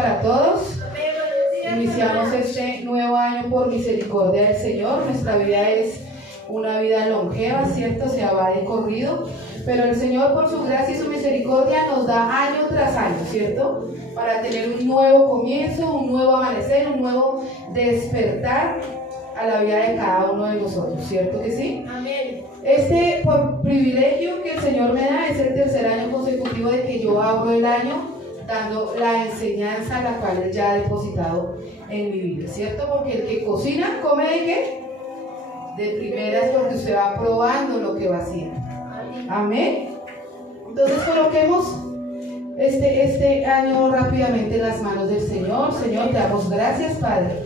para todos. Iniciamos este nuevo año por misericordia del Señor. Nuestra vida es una vida longeva, ¿cierto? Se va de corrido, pero el Señor por su gracia y su misericordia nos da año tras año, ¿cierto? Para tener un nuevo comienzo, un nuevo amanecer, un nuevo despertar a la vida de cada uno de nosotros, ¿cierto que sí? Amén. Por privilegio que el Señor me da, es el tercer año consecutivo de que yo abro el año dando la enseñanza la cual Él ya ha depositado en mi vida, ¿cierto? Porque el que cocina, ¿come de qué? De primeras, porque usted va probando lo que va haciendo. Amén. Entonces coloquemos este año rápidamente en las manos del Señor. Señor, te damos gracias, Padre,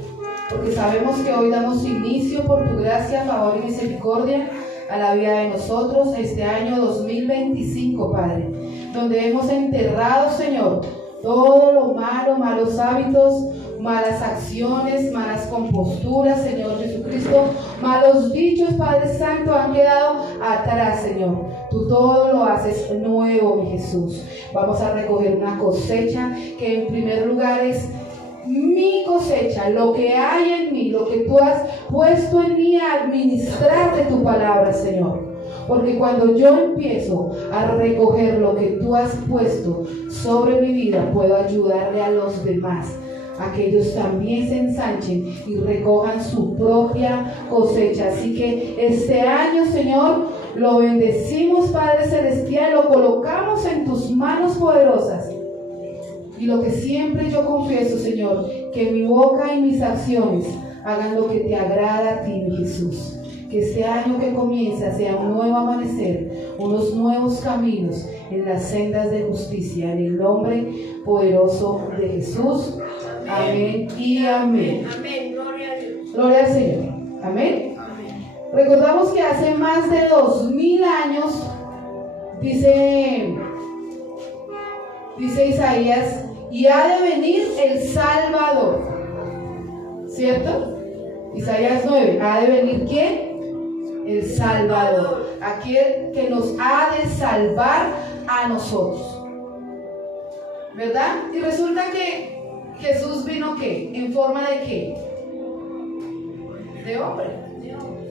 porque sabemos que hoy damos inicio por tu gracia, favor y misericordia a la vida de nosotros este año 2025, Padre, donde hemos enterrado, Señor, todo lo malo, malos hábitos, malas acciones, malas composturas, Señor Jesucristo, malos dichos, Padre Santo, han quedado atrás, Señor. Tú todo lo haces nuevo, mi Jesús. Vamos a recoger una cosecha que en primer lugar es mi cosecha, lo que hay en mí, lo que tú has puesto en mí a administrar de tu palabra, Señor. Porque cuando yo empiezo a recoger lo que tú has puesto sobre mi vida, puedo ayudarle a los demás, a que ellos también se ensanchen y recojan su propia cosecha. Así que este año, Señor, lo bendecimos, Padre Celestial, lo colocamos en tus manos poderosas. Y lo que siempre yo confieso, Señor, que mi boca y mis acciones hagan lo que te agrada a ti, mi Jesús. Que este año que comienza sea un nuevo amanecer, unos nuevos caminos en las sendas de justicia, en el nombre poderoso de Jesús. Amén y amén. Amén. Gloria a Dios. Gloria al Señor. Amén. Amén. Recordamos que hace más de 2000 años, dice Isaías, y ha de venir el Salvador, ¿cierto? Isaías 9, ¿ha de venir quién? El Salvador, aquel que nos ha de salvar a nosotros, ¿verdad? Y resulta que Jesús vino ¿qué? ¿En forma de qué? De hombre.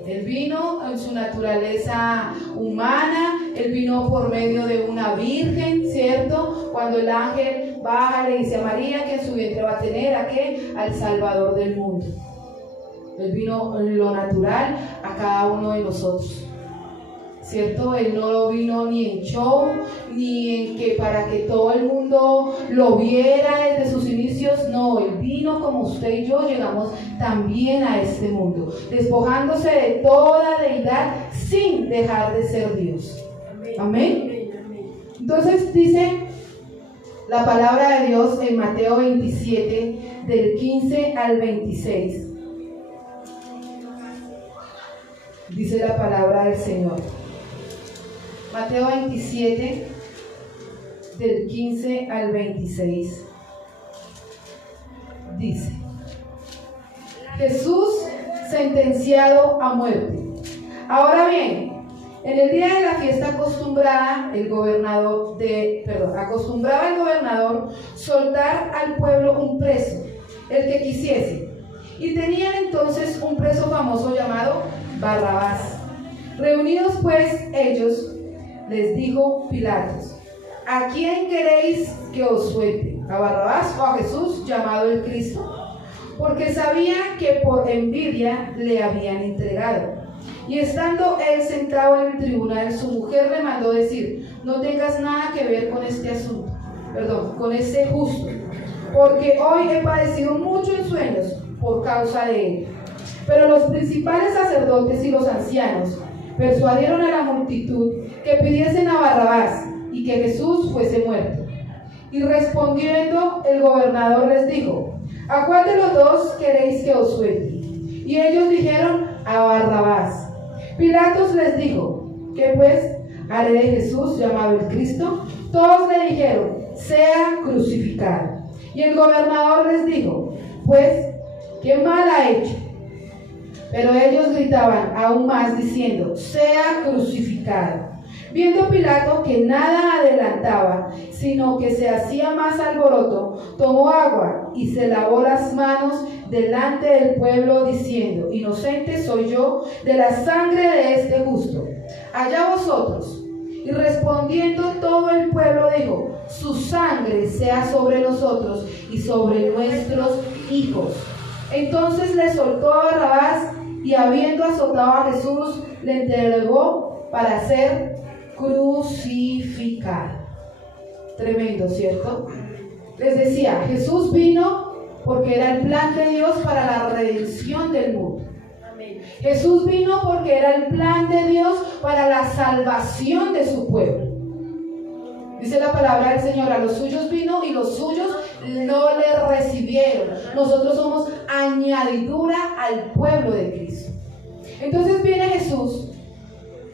Él vino en su naturaleza humana, Él vino por medio de una virgen, ¿cierto? Cuando el ángel baja, le dice a María que en su vientre va a tener ¿a qué? Al Salvador del mundo. Él vino en lo natural a cada uno de nosotros, ¿cierto? Él no vino ni en show, ni en que para que todo el mundo lo viera desde sus inicios. No, Él vino como usted y yo llegamos también a este mundo, despojándose de toda deidad sin dejar de ser Dios. Amén. Entonces dice la palabra de Dios en Mateo 27, del 15 al 26. Dice la palabra del Señor. Mateo 27, del 15 al 26. Dice: Jesús sentenciado a muerte. Ahora bien, en el día de la fiesta acostumbraba el gobernador soltar al pueblo un preso, el que quisiese. Y tenían entonces un preso famoso llamado Barrabás. Reunidos pues ellos, les dijo Pilatos: ¿a quién queréis que os suelte? ¿A Barrabás o a Jesús, llamado el Cristo? Porque sabía que por envidia le habían entregado. Y estando él sentado en el tribunal, su mujer le mandó decir: no tengas nada que ver con este asunto, con este justo, porque hoy he padecido mucho en sueños por causa de él. Pero los principales sacerdotes y los ancianos persuadieron a la multitud que pidiesen a Barrabás y que Jesús fuese muerto. Y respondiendo el gobernador les dijo: ¿a cuál de los dos queréis que os suelte? Y ellos dijeron: a Barrabás. Pilatos les dijo: ¿qué pues haré de Jesús, llamado el Cristo? Todos le dijeron: sea crucificado. Y el gobernador les dijo: pues, ¿qué mal ha hecho? Pero ellos gritaban aún más diciendo: sea crucificado. Viendo Pilato que nada adelantaba, sino que se hacía más alboroto, tomó agua y se lavó las manos delante del pueblo, diciendo: inocente soy yo de la sangre de este justo. Allá vosotros. Y respondiendo todo el pueblo dijo: su sangre sea sobre nosotros y sobre nuestros hijos. Entonces le soltó a Barrabás, y habiendo azotado a Jesús, le entregó para ser crucificado. Tremendo, ¿cierto? Les decía, Jesús vino porque era el plan de Dios para la redención del mundo. Jesús vino porque era el plan de Dios para la salvación de su pueblo. Dice la palabra del Señor: a los suyos vino y los suyos no le recibieron. Nosotros somos añadidura al pueblo de Cristo. Entonces viene Jesús,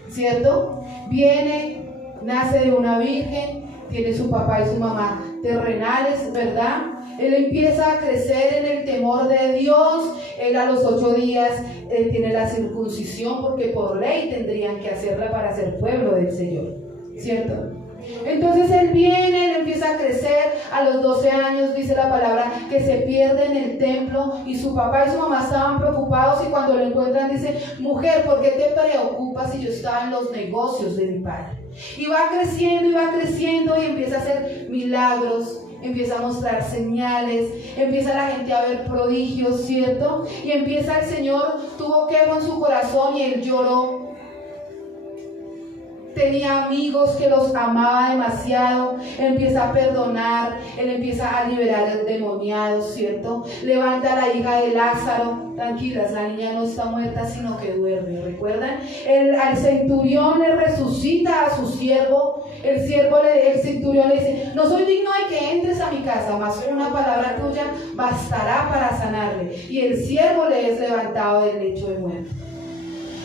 ¿cierto? Viene, nace de una virgen, tiene su papá y su mamá terrenales, ¿verdad? Él empieza a crecer en el temor de Dios. Él a los 8 días tiene la circuncisión, porque por ley tendrían que hacerla para ser pueblo del Señor, ¿cierto? Entonces él viene, él empieza a crecer. A los 12 años dice la palabra que se pierde en el templo, y su papá y su mamá estaban preocupados, y cuando lo encuentran dice: mujer, ¿por qué te preocupas si yo estaba en los negocios de mi padre? Y va creciendo y empieza a hacer milagros, empieza a mostrar señales, empieza la gente a ver prodigios, ¿cierto? Y empieza el Señor, tuvo quejo en su corazón y él lloró. Tenía amigos que los amaba demasiado. Él empieza a perdonar, él empieza a liberar al endemoniado, ¿cierto? Levanta a la hija de Lázaro. Tranquilas, la niña no está muerta, sino que duerme, ¿recuerdan? Al centurión le resucita a su siervo. El centurión le dice: no soy digno de que entres a mi casa, mas una palabra tuya bastará para sanarle. Y el siervo le es levantado del lecho de muerte.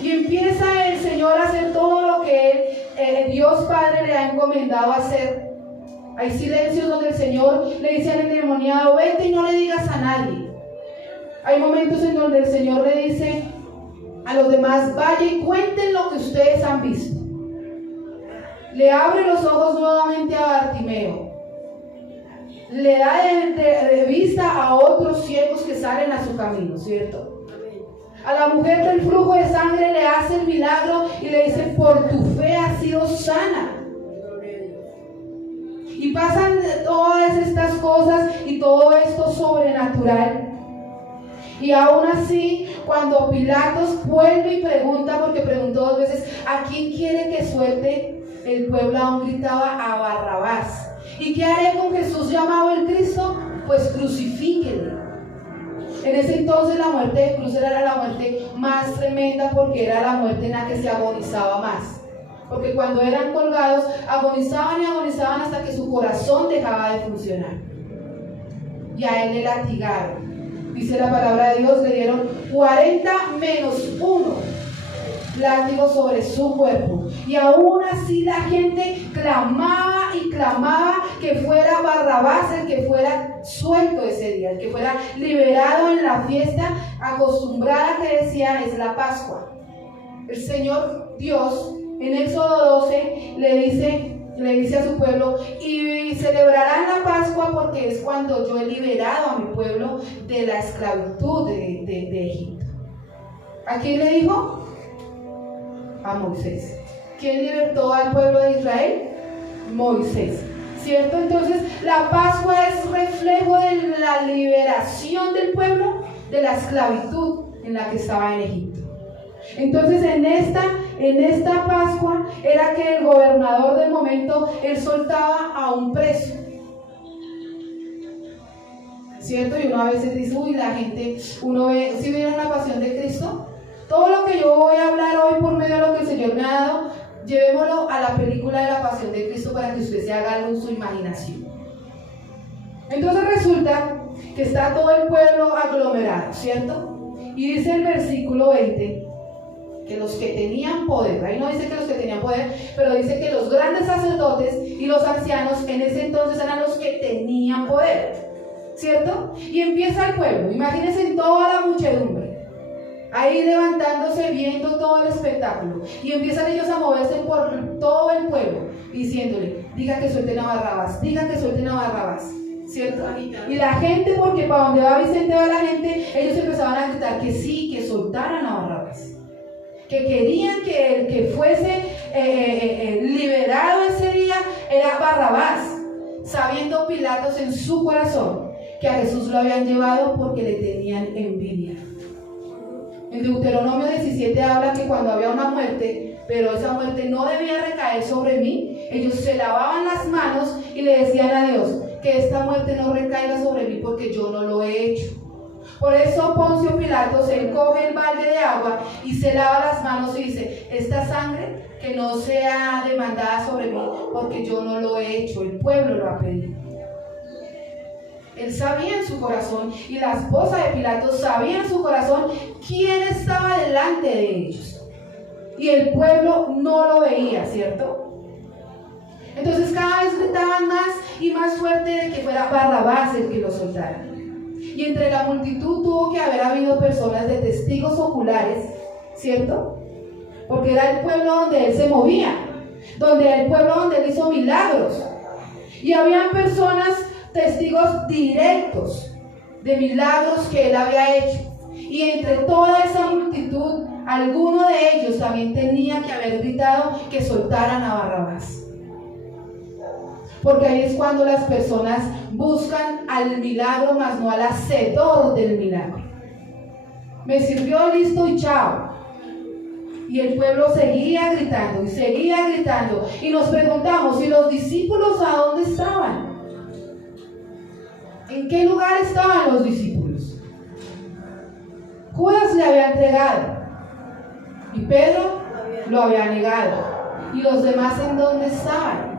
Y empieza el Señor a hacer todo lo que Dios Padre le ha encomendado hacer. Hay silencios donde el Señor le dice al endemoniado: vete y no le digas a nadie. Hay momentos en donde el Señor le dice a los demás: vaya y cuenten lo que ustedes han visto. Le abre los ojos nuevamente a Bartimeo. Le da de vista a otros ciegos que salen a su camino, ¿cierto? A la mujer del flujo de sangre le hace el milagro y le dice: por tu fe has sido sana. Y pasan todas estas cosas y todo esto sobrenatural. Y aún así, cuando Pilatos vuelve y pregunta, porque preguntó 2 veces: ¿a quién quiere que suelte? El pueblo aún gritaba: a Barrabás. ¿Y qué haré con Jesús llamado el Cristo? Pues crucifíquenlo. En ese entonces la muerte de cruz era la muerte más tremenda, porque era la muerte en la que se agonizaba más. Porque cuando eran colgados, agonizaban y agonizaban hasta que su corazón dejaba de funcionar. Y a él le latigaron. Dice la palabra de Dios, le dieron 40 menos 1 látigos sobre su cuerpo. Y aún así la gente clamaba y clamaba que fuera Barrabás el que fuera suelto ese día, el que fuera liberado en la fiesta acostumbrada que decían es la Pascua. El Señor Dios en Éxodo 12 le dice a su pueblo: y celebrarán la Pascua porque es cuando yo he liberado a mi pueblo de la esclavitud de Egipto. ¿A quién le dijo? A Moisés. ¿Quién libertó al pueblo de Israel? Moisés, ¿cierto? Entonces la Pascua es reflejo de la liberación del pueblo de la esclavitud en la que estaba en Egipto. Entonces en esta Pascua era que el gobernador del momento, él soltaba a un preso, ¿cierto? Y uno a veces dice: uy, la gente, uno ve, si vieron la pasión de Cristo, todo lo que yo voy a hablar hoy por medio de lo que el Señor me ha dado, llevémoslo a la película de la pasión de Cristo para que usted se haga algo en su imaginación. Entonces resulta que está todo el pueblo aglomerado, ¿cierto? Y dice el versículo 20 que los que tenían poder, ahí no dice que los que tenían poder, pero dice que los grandes sacerdotes y los ancianos en ese entonces eran los que tenían poder, ¿cierto? Y empieza el pueblo, imagínense en toda la muchedumbre, ahí levantándose, viendo todo el espectáculo. Y empiezan ellos a moverse por todo el pueblo, diciéndole, diga que suelten a Barrabás, diga que suelten a Barrabás. ¿Cierto? Y la gente, porque para donde va Vicente va la gente, ellos empezaban a gritar que sí, que soltaran a Barrabás, que querían que el que fuese liberado ese día era Barrabás, sabiendo Pilatos en su corazón que a Jesús lo habían llevado porque le tenían envidia. En Deuteronomio 17 habla que cuando había una muerte, pero esa muerte no debía recaer sobre mí, ellos se lavaban las manos y le decían a Dios, que esta muerte no recaiga sobre mí porque yo no lo he hecho. Por eso Poncio Pilatos, él coge el balde de agua y se lava las manos y dice, esta sangre que no sea demandada sobre mí porque yo no lo he hecho, el pueblo lo ha pedido. Él sabía en su corazón, y la esposa de Pilatos sabía en su corazón quién estaba delante de ellos, y el pueblo no lo veía, ¿cierto? Entonces cada vez gritaban más y más fuerte de que fuera Barrabás el que lo soltara. Y entre la multitud tuvo que haber habido personas de testigos oculares, ¿cierto? Porque era el pueblo donde él se movía, el pueblo donde él hizo milagros. Y habían personas, testigos directos de milagros que él había hecho. Y entre toda esa multitud, alguno de ellos también tenía que haber gritado que soltaran a Barrabás. Porque ahí es cuando las personas buscan al milagro, más no al hacedor del milagro. Me sirvió, listo y chao. Y el pueblo seguía gritando y seguía gritando. Y nos preguntamos, ¿y los discípulos a dónde estaban? ¿En qué lugar estaban los discípulos? Judas le había entregado y Pedro lo había negado. ¿Y los demás en dónde estaban?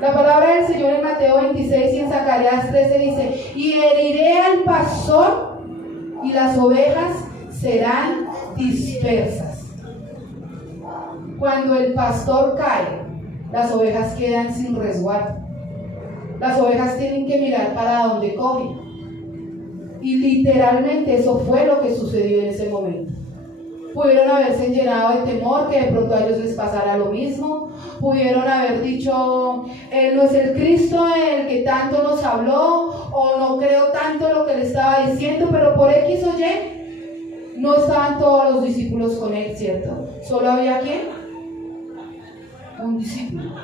La palabra del Señor en Mateo 26 y en Zacarías 13 dice, y heriré al pastor y las ovejas serán dispersas. Cuando el pastor cae, las ovejas quedan sin resguardo. Las ovejas tienen que mirar para dónde cogen. Y literalmente eso fue lo que sucedió en ese momento. Pudieron haberse llenado de temor, que de pronto a ellos les pasara lo mismo. Pudieron haber dicho, él no es el Cristo el que tanto nos habló, o no creo tanto lo que le estaba diciendo, pero por X o Y no estaban todos los discípulos con él, ¿cierto? Solo había ¿quién? Un discípulo.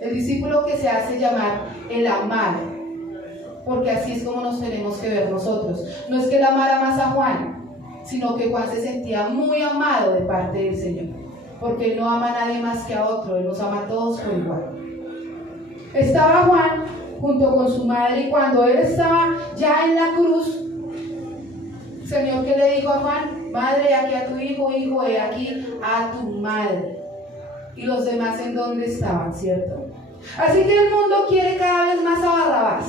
El discípulo que se hace llamar el amado, porque así es como nos tenemos que ver nosotros. No es que él amara más a Juan, sino que Juan se sentía muy amado de parte del Señor, porque él no ama a nadie más que a otro, él los ama a todos por igual. Estaba Juan junto con su madre, y cuando él estaba ya en la cruz, el Señor, ¿qué le dijo a Juan? Madre, he aquí a tu hijo, hijo, he aquí a tu madre. Y los demás en dónde estaban, ¿cierto? Así que el mundo quiere cada vez más a Barrabás.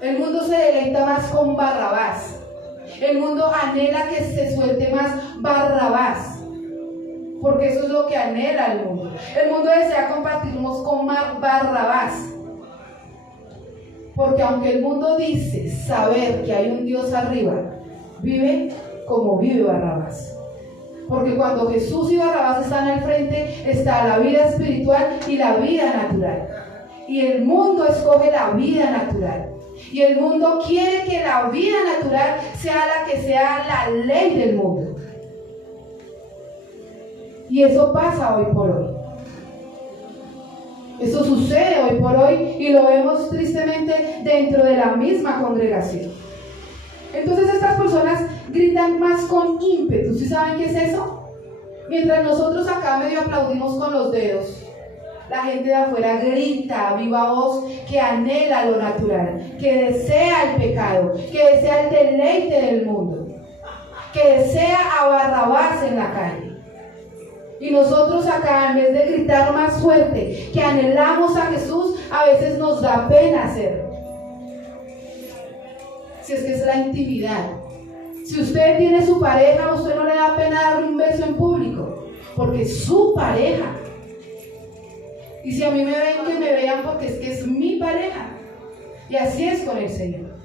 El mundo se deleita más con Barrabás. El mundo anhela que se suelte más Barrabás, porque eso es lo que anhela el mundo. El mundo desea compartirnos con Barrabás, porque aunque el mundo dice saber que hay un Dios arriba, vive como vive Barrabás. Porque cuando Jesús y Barrabás están al frente, está la vida espiritual y la vida natural. Y el mundo escoge la vida natural. Y el mundo quiere que la vida natural sea la que sea la ley del mundo. Y eso pasa hoy por hoy. Eso sucede hoy por hoy y lo vemos tristemente dentro de la misma congregación. Entonces estas personas gritan más con ímpetu. ¿Sí saben qué es eso? Mientras nosotros acá medio aplaudimos con los dedos, la gente de afuera grita a viva voz que anhela lo natural, que desea el pecado, que desea el deleite del mundo, que desea a Barrabás en la calle. Y nosotros acá, en vez de gritar más fuerte que anhelamos a Jesús, a veces nos da pena hacerlo. Si es que es la intimidad. Si usted tiene su pareja, a usted no le da pena darle un beso en público, porque es su pareja. Y si a mí me ven, que me vean, porque es que es mi pareja. Y así es con el Señor.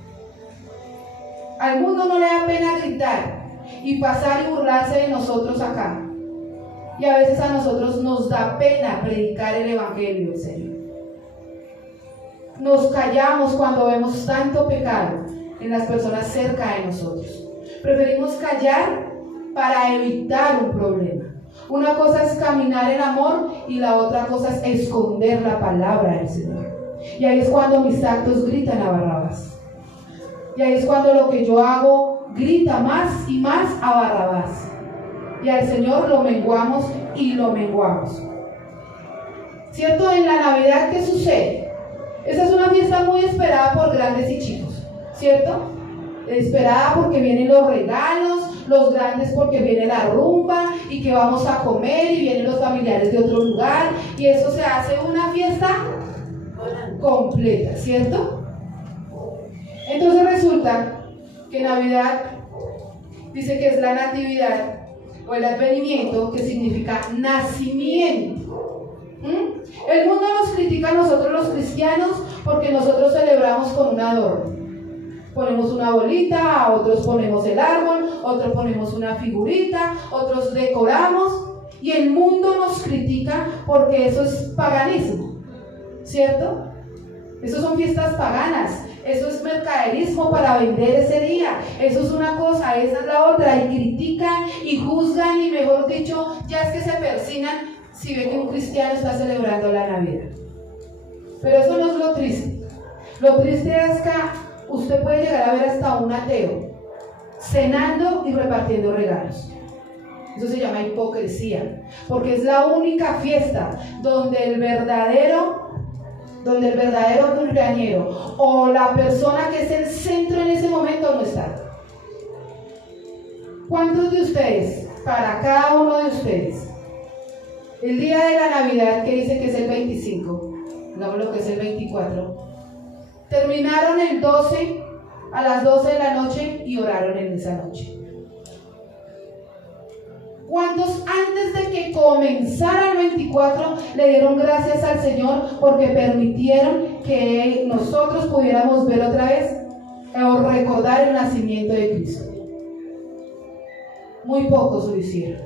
Al mundo no le da pena gritar y pasar y burlarse de nosotros acá. Y a veces a nosotros nos da pena predicar el Evangelio del Señor. Nos callamos cuando vemos tanto pecado en las personas cerca de nosotros. Preferimos callar para evitar un problema. Una cosa es caminar en amor y la otra cosa es esconder la palabra del Señor. Y ahí es cuando mis actos gritan a Barrabás. Y ahí es cuando lo que yo hago grita más y más a Barrabás. Y al Señor lo menguamos y lo menguamos. ¿Cierto? En la Navidad, ¿qué sucede? Esta es una fiesta muy esperada por grandes y chicos, ¿cierto? Esperada porque vienen los regalos, los grandes porque viene la rumba y que vamos a comer y vienen los familiares de otro lugar y eso se hace una fiesta completa, ¿cierto? Entonces resulta que Navidad dice que es la natividad o el advenimiento, que significa nacimiento. El mundo nos critica a nosotros los cristianos porque nosotros celebramos con un adorno. Ponemos una bolita, a otros ponemos el árbol, otros ponemos una figurita, otros decoramos, y el mundo nos critica porque eso es paganismo, ¿cierto? Eso son fiestas paganas, eso es mercaderismo para vender ese día, eso es una cosa, esa es la otra, y critican y juzgan y mejor dicho, ya es que se persignan si ve que un cristiano está celebrando la Navidad. Pero eso no es lo triste. Lo triste es que usted puede llegar a ver hasta un ateo cenando y repartiendo regalos. Eso se llama hipocresía, porque es la única fiesta donde el verdadero cumpleañero o la persona que es el centro en ese momento no está. ¿Cuántos de ustedes, para cada uno de ustedes, el día de la Navidad, que dice que es el 25, digamos lo que es el 24, terminaron el 12 a las 12 de la noche y oraron en esa noche? ¿Cuántos antes de que comenzara el 24 le dieron gracias al Señor porque permitieron que nosotros pudiéramos ver otra vez o recordar el nacimiento de Cristo? Muy pocos lo hicieron.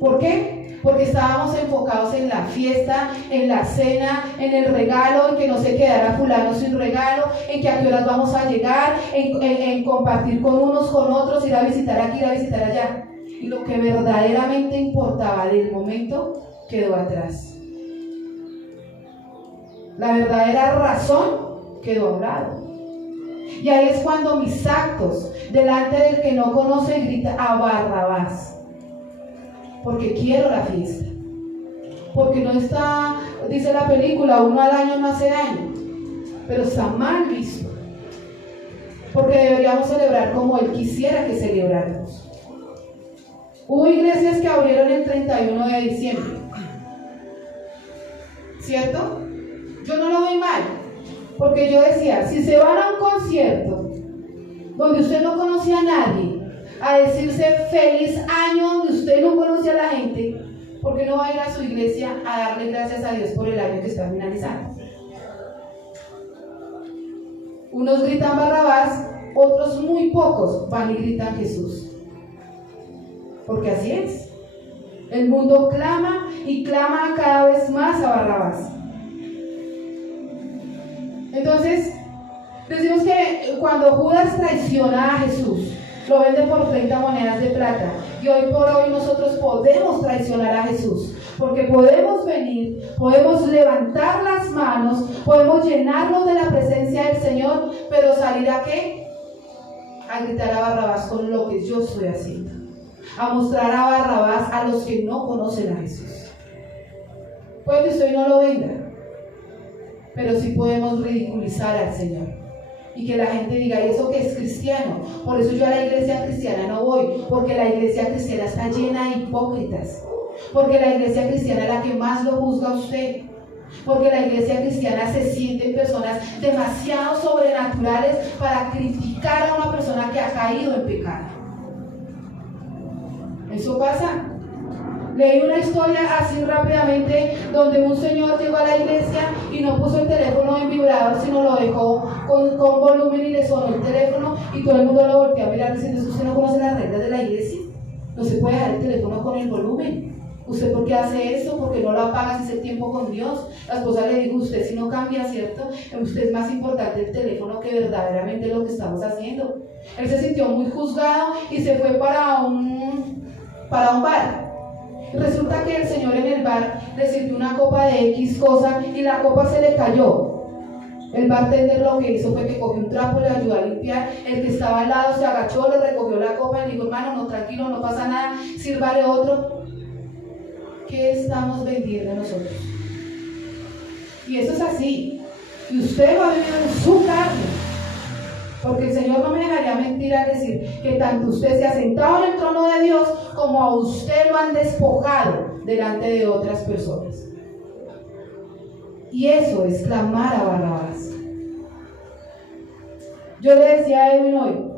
¿Por qué? Porque estábamos enfocados en la fiesta, en la cena, en el regalo, en que no se quedara fulano sin regalo, en que a qué horas vamos a llegar, en compartir con unos, con otros, ir a visitar aquí, ir a visitar allá. Y lo que verdaderamente importaba del momento quedó atrás. La verdadera razón quedó a un lado. Y ahí es cuando mis actos delante del que no conoce grita a Barrabás. Porque quiero la fiesta. Porque no está, dice la película, uno al año no hace daño. Pero está mal visto. Porque deberíamos celebrar como Él quisiera que celebráramos. Hubo iglesias que abrieron el 31 de diciembre. ¿Cierto? Yo no lo veo mal. Porque yo decía, si se van a un concierto donde usted no conoce a nadie, a decirse feliz año donde usted no conoce a la gente, ¿por qué no va a ir a su iglesia a darle gracias a Dios por el año que está finalizando? Unos gritan Barrabás, otros muy pocos van y gritan Jesús. Porque así es. El mundo clama y clama cada vez más a Barrabás. Entonces, decimos que cuando Judas traiciona a Jesús, lo vende por 30 monedas de plata. Y hoy por hoy nosotros podemos traicionar a Jesús. Porque podemos venir, podemos levantar las manos, podemos llenarnos de la presencia del Señor, pero salir a ¿qué? A gritar a Barrabás con lo que yo estoy haciendo. A mostrar a Barrabás a los que no conocen a Jesús. Puede que usted no lo venda, pero sí podemos ridiculizar al Señor. Y que la gente diga, ¿y eso qué es cristiano? Por eso yo a la iglesia cristiana no voy, porque la iglesia cristiana está llena de hipócritas. Porque la iglesia cristiana es la que más lo juzga a usted. Porque la iglesia cristiana se sienten personas demasiado sobrenaturales para criticar a una persona que ha caído en pecado. Eso pasa. Leí una historia así rápidamente donde un señor llegó a la iglesia y no puso el teléfono en vibrador, sino lo dejó con volumen y le sonó el teléfono y todo el mundo lo voltea a mirar diciendo: ¿usted no conoce las reglas de la iglesia? No se puede dejar el teléfono con el volumen. ¿Usted por qué hace eso? Porque no lo apaga si es el tiempo con Dios. La esposa le dijo: usted si no cambia, ¿cierto? Usted es más importante el teléfono que verdaderamente lo que estamos haciendo. Él se sintió muy juzgado y se fue para un bar. Resulta que el señor en el bar le sirvió una copa de X cosa y la copa se le cayó. El bartender lo que hizo fue que cogió un trapo, le ayudó a limpiar. El que estaba al lado se agachó, le recogió la copa y le dijo: hermano, no, tranquilo, no pasa nada, sírvale otro. ¿Qué estamos vendiendo nosotros? Y eso es así. Y usted va a vivir en su carne. Porque el Señor no me dejaría mentir al decir que tanto usted se ha sentado en el trono de Dios como a usted lo han despojado delante de otras personas. Y eso es clamar a Barrabás. Yo le decía a Edwin hoy: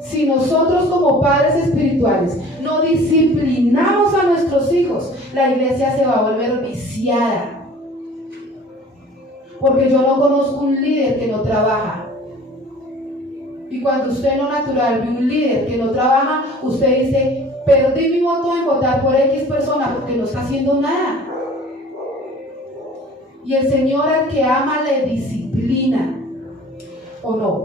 si nosotros como padres espirituales no disciplinamos a nuestros hijos, la iglesia se va a volver viciada. Porque yo no conozco un líder que no trabaja. Y cuando usted en lo natural ve un líder que no trabaja, usted dice: perdí mi voto en votar por X persona porque no está haciendo nada. Y el Señor al que ama le disciplina, ¿o no?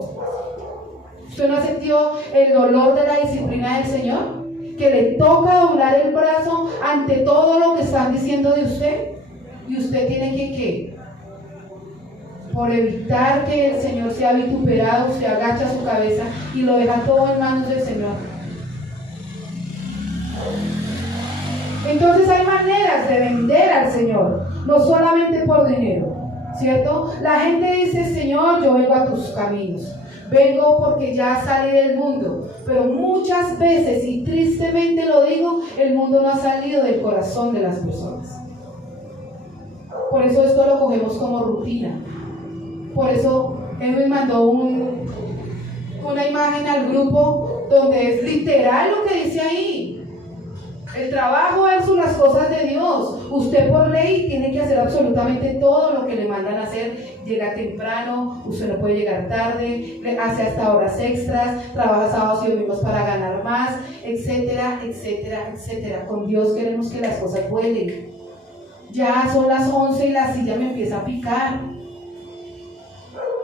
¿Usted no ha sentido el dolor de la disciplina del Señor? Que le toca doblar el brazo ante todo lo que están diciendo de usted. Y usted tiene que, ¿qué? Por evitar que el Señor sea vituperado, usted agacha su cabeza y lo deja todo en manos del Señor. Entonces hay maneras de vender al Señor, no solamente por dinero, ¿cierto? La gente dice: Señor, yo vengo a tus caminos, vengo porque ya salí del mundo, pero muchas veces, y tristemente lo digo, el mundo no ha salido del corazón de las personas. Por eso esto lo cogemos como rutina. Por eso Edwin mandó una imagen al grupo donde es literal lo que dice ahí. El trabajo versus las cosas de Dios. Usted por ley tiene que hacer absolutamente todo lo que le mandan a hacer. Llega temprano, usted no puede llegar tarde, hace hasta horas extras, trabaja sábados y domingos para ganar más, etcétera, etcétera, etcétera. Con Dios queremos que las cosas vuelen. Ya son las 11 y la silla me empieza a picar.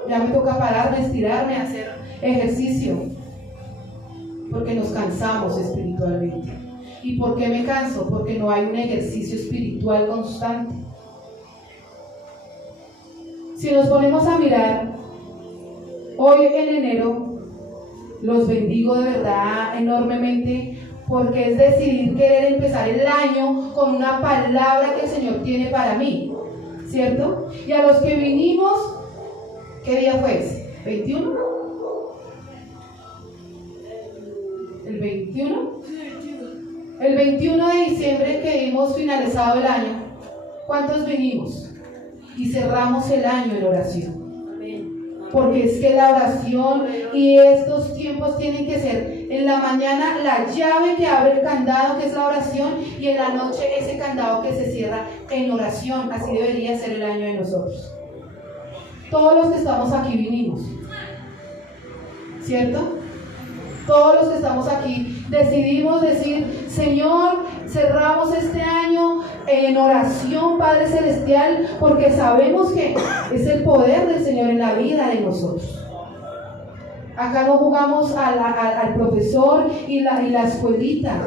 Ya me toca pararme, estirarme, hacer ejercicio. Porque nos cansamos espiritualmente. ¿Y por qué me canso? Porque no hay un ejercicio espiritual constante. Si nos ponemos a mirar, hoy en enero los bendigo de verdad enormemente, porque es decidir querer empezar el año con una palabra que el Señor tiene para mí, ¿cierto? Y a los que vinimos, ¿qué día fue ese? ¿21? ¿El 21? El 21 de diciembre que hemos finalizado el año, ¿cuántos vinimos? Y cerramos el año en oración. Porque es que la oración y estos tiempos tienen que ser en la mañana la llave que abre el candado, que es la oración, y en la noche ese candado que se cierra en oración. Así debería ser el año de nosotros. Todos los que estamos aquí vinimos, ¿cierto? Todos los que estamos aquí decidimos decir: Señor, cerramos este año en oración, Padre Celestial, porque sabemos que es el poder del Señor en la vida de nosotros. Acá no jugamos al profesor y la escuelita.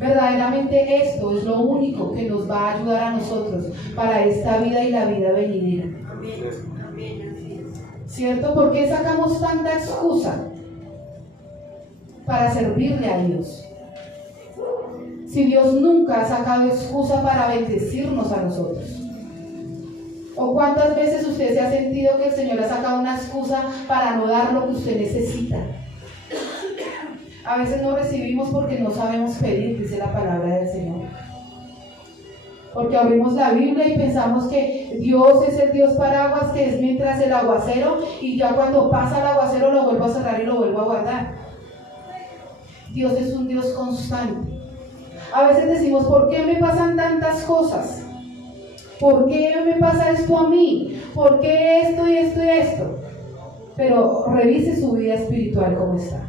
Verdaderamente esto es lo único que nos va a ayudar a nosotros para esta vida y la vida venidera. ¿Cierto? ¿Por qué sacamos tanta excusa para servirle a Dios? Si Dios nunca ha sacado excusa para bendecirnos a nosotros. ¿O cuántas veces usted se ha sentido que el Señor ha sacado una excusa para no dar lo que usted necesita? A veces no recibimos porque no sabemos pedir, dice la palabra del Señor. Porque abrimos la Biblia y pensamos que Dios es el Dios paraguas, que es mientras el aguacero, y ya cuando pasa el aguacero lo vuelvo a cerrar y lo vuelvo a guardar. Dios es un Dios constante. A veces decimos: ¿por qué me pasan tantas cosas? ¿Por qué me pasa esto a mí? ¿Por qué esto y esto y esto? pero revise su vida espiritual cómo está.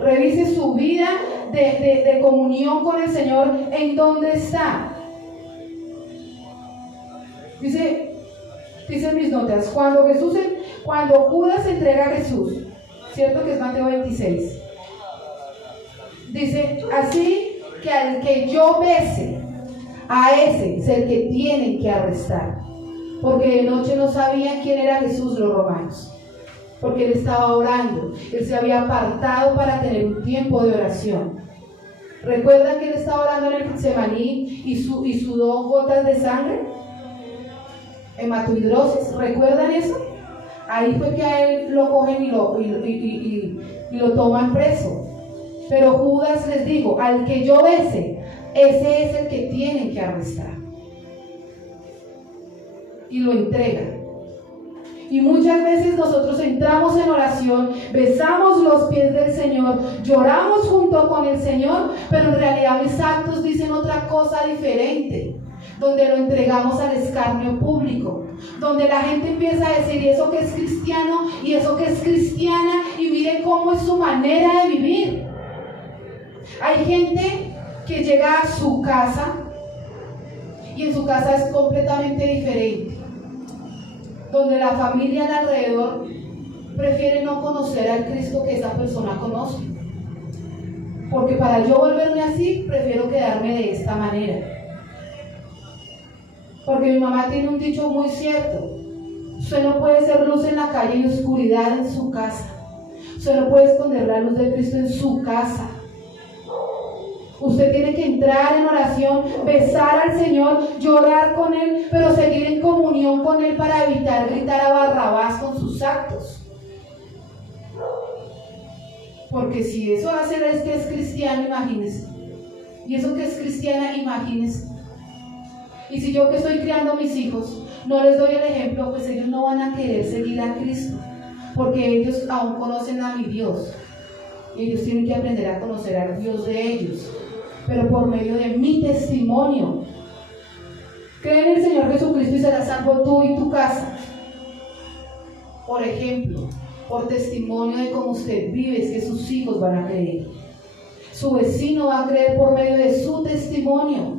Revise su vida de comunión con el Señor, en dónde está. Dice mis notas, cuando Judas entrega a Jesús, cierto que es Mateo 26, dice, así que al que yo bese, a ese es el que tienen que arrestar, porque de noche no sabían quién era Jesús los romanos, porque él estaba orando, él se había apartado para tener un tiempo de oración. ¿Recuerdan que él estaba orando en el Getsemaní y sudó gotas de sangre? Hematohidrosis, ¿recuerdan eso? Ahí fue que a él lo cogen y lo toman preso. Pero Judas, les digo, al que yo bese, ese es el que tienen que arrestar. Y lo entrega. Y muchas veces nosotros entramos en oración, besamos los pies del Señor, lloramos junto con el Señor, pero en realidad mis actos dicen otra cosa diferente, donde lo entregamos al escarnio público, donde la gente empieza a decir, ¿y eso que es cristiano? ¿Y eso que es cristiana? Y miren cómo es su manera de vivir. Hay gente que llega a su casa y en su casa es completamente diferente, donde la familia al alrededor prefiere no conocer al Cristo que esa persona conoce, porque para yo volverme así, prefiero quedarme de esta manera. Porque mi mamá tiene un dicho muy cierto: usted no puede ser luz en la calle y oscuridad en su casa. Usted no puede esconder la luz de Cristo en su casa. Usted tiene que entrar en oración, besar al Señor, llorar con Él, pero seguir en comunión con Él para evitar gritar a Barrabás con sus actos. Porque si eso hace es que es cristiano, imagínese. Y eso que es cristiana, imagínese. Y si yo que estoy criando a mis hijos no les doy el ejemplo, pues ellos no van a querer seguir a Cristo, porque ellos aún conocen a mi Dios. Y ellos tienen que aprender a conocer al Dios de ellos, pero por medio de mi testimonio. Cree en el Señor Jesucristo y serás salvo tú y tu casa. Por ejemplo, por testimonio de cómo usted vive, es que sus hijos van a creer. Su vecino va a creer por medio de su testimonio.